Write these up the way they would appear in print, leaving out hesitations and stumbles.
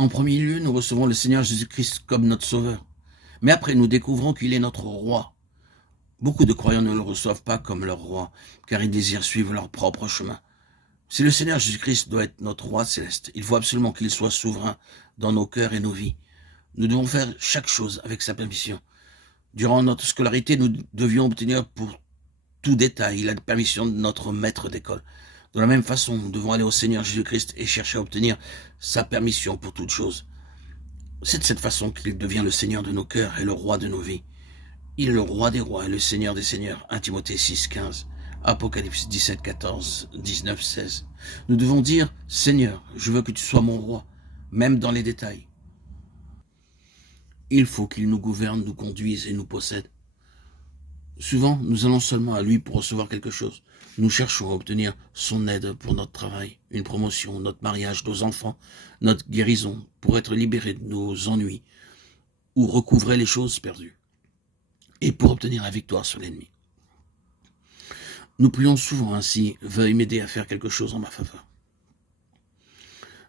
En premier lieu, nous recevons le Seigneur Jésus-Christ comme notre Sauveur. Mais après, nous découvrons qu'il est notre Roi. Beaucoup de croyants ne le reçoivent pas comme leur Roi, car ils désirent suivre leur propre chemin. Si le Seigneur Jésus-Christ doit être notre Roi céleste, il faut absolument qu'il soit souverain dans nos cœurs et nos vies. Nous devons faire chaque chose avec sa permission. Durant notre scolarité, nous devions obtenir pour tout détail la permission de notre maître d'école. De la même façon, nous devons aller au Seigneur Jésus-Christ et chercher à obtenir sa permission pour toute chose. C'est de cette façon qu'il devient le Seigneur de nos cœurs et le Roi de nos vies. Il est le Roi des rois et le Seigneur des seigneurs. 1 Timothée 6, 15, Apocalypse 17, 14, 19, 16. Nous devons dire, Seigneur, je veux que tu sois mon Roi, même dans les détails. Il faut qu'il nous gouverne, nous conduise et nous possède. Souvent, nous allons seulement à lui pour recevoir quelque chose. Nous cherchons à obtenir son aide pour notre travail, une promotion, notre mariage, nos enfants, notre guérison, pour être libérés de nos ennuis ou recouvrer les choses perdues et pour obtenir la victoire sur l'ennemi. Nous prions souvent ainsi, veuille m'aider à faire quelque chose en ma faveur.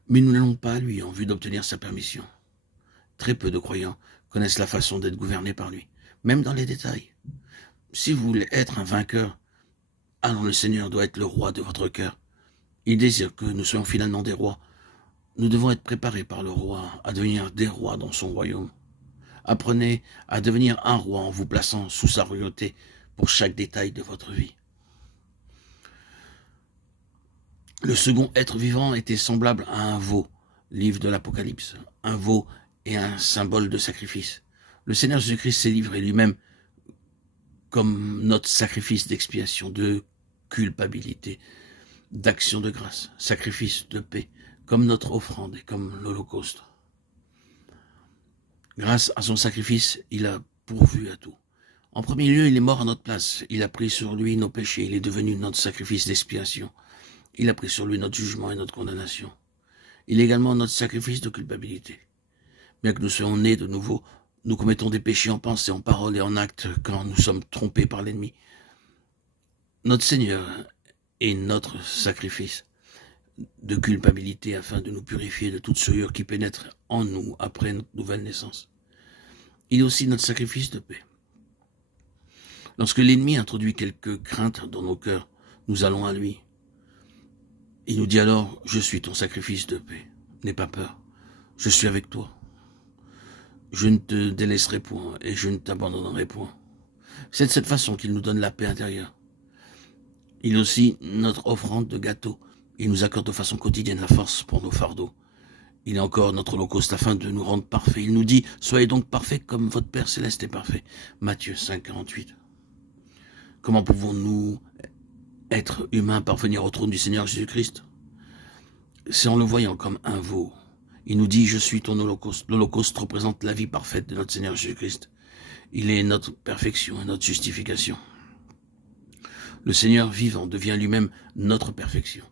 Mais nous n'allons pas à lui en vue d'obtenir sa permission. Très peu de croyants connaissent la façon d'être gouvernés par lui, même dans les détails. Si vous voulez être un vainqueur, alors le Seigneur doit être le roi de votre cœur. Il désire que nous soyons finalement des rois. Nous devons être préparés par le roi à devenir des rois dans son royaume. Apprenez à devenir un roi en vous plaçant sous sa royauté pour chaque détail de votre vie. Le second être vivant était semblable à un veau, livre de l'Apocalypse. Un veau est un symbole de sacrifice. Le Seigneur Jésus-Christ s'est livré lui-même comme notre sacrifice d'expiation, de culpabilité, d'action de grâce, sacrifice de paix, comme notre offrande et comme l'Holocauste. Grâce à son sacrifice, il a pourvu à tout. En premier lieu, il est mort à notre place. Il a pris sur lui nos péchés. Il est devenu notre sacrifice d'expiation. Il a pris sur lui notre jugement et notre condamnation. Il est également notre sacrifice de culpabilité. Bien que nous soyons nés de nouveau, nous commettons des péchés en pensée, en parole et en acte quand nous sommes trompés par l'ennemi. Notre Seigneur est notre sacrifice de culpabilité afin de nous purifier de toute souillure qui pénètre en nous après notre nouvelle naissance. Il est aussi notre sacrifice de paix. Lorsque l'ennemi introduit quelques craintes dans nos cœurs, nous allons à lui. Il nous dit alors, je suis ton sacrifice de paix. N'aie pas peur, je suis avec toi. Je ne te délaisserai point et je ne t'abandonnerai point. C'est de cette façon qu'il nous donne la paix intérieure. Il est aussi notre offrande de gâteau. Il nous accorde de façon quotidienne la force pour nos fardeaux. Il est encore notre holocauste afin de nous rendre parfaits. Il nous dit, soyez donc parfaits comme votre Père Céleste est parfait. Matthieu 5, 48. Comment pouvons-nous être humains parvenir au trône du Seigneur Jésus-Christ? C'est en le voyant comme un veau. Il nous dit, je suis ton holocauste. L'holocauste représente la vie parfaite de notre Seigneur Jésus-Christ. Il est notre perfection et notre justification. Le Seigneur vivant devient lui-même notre perfection.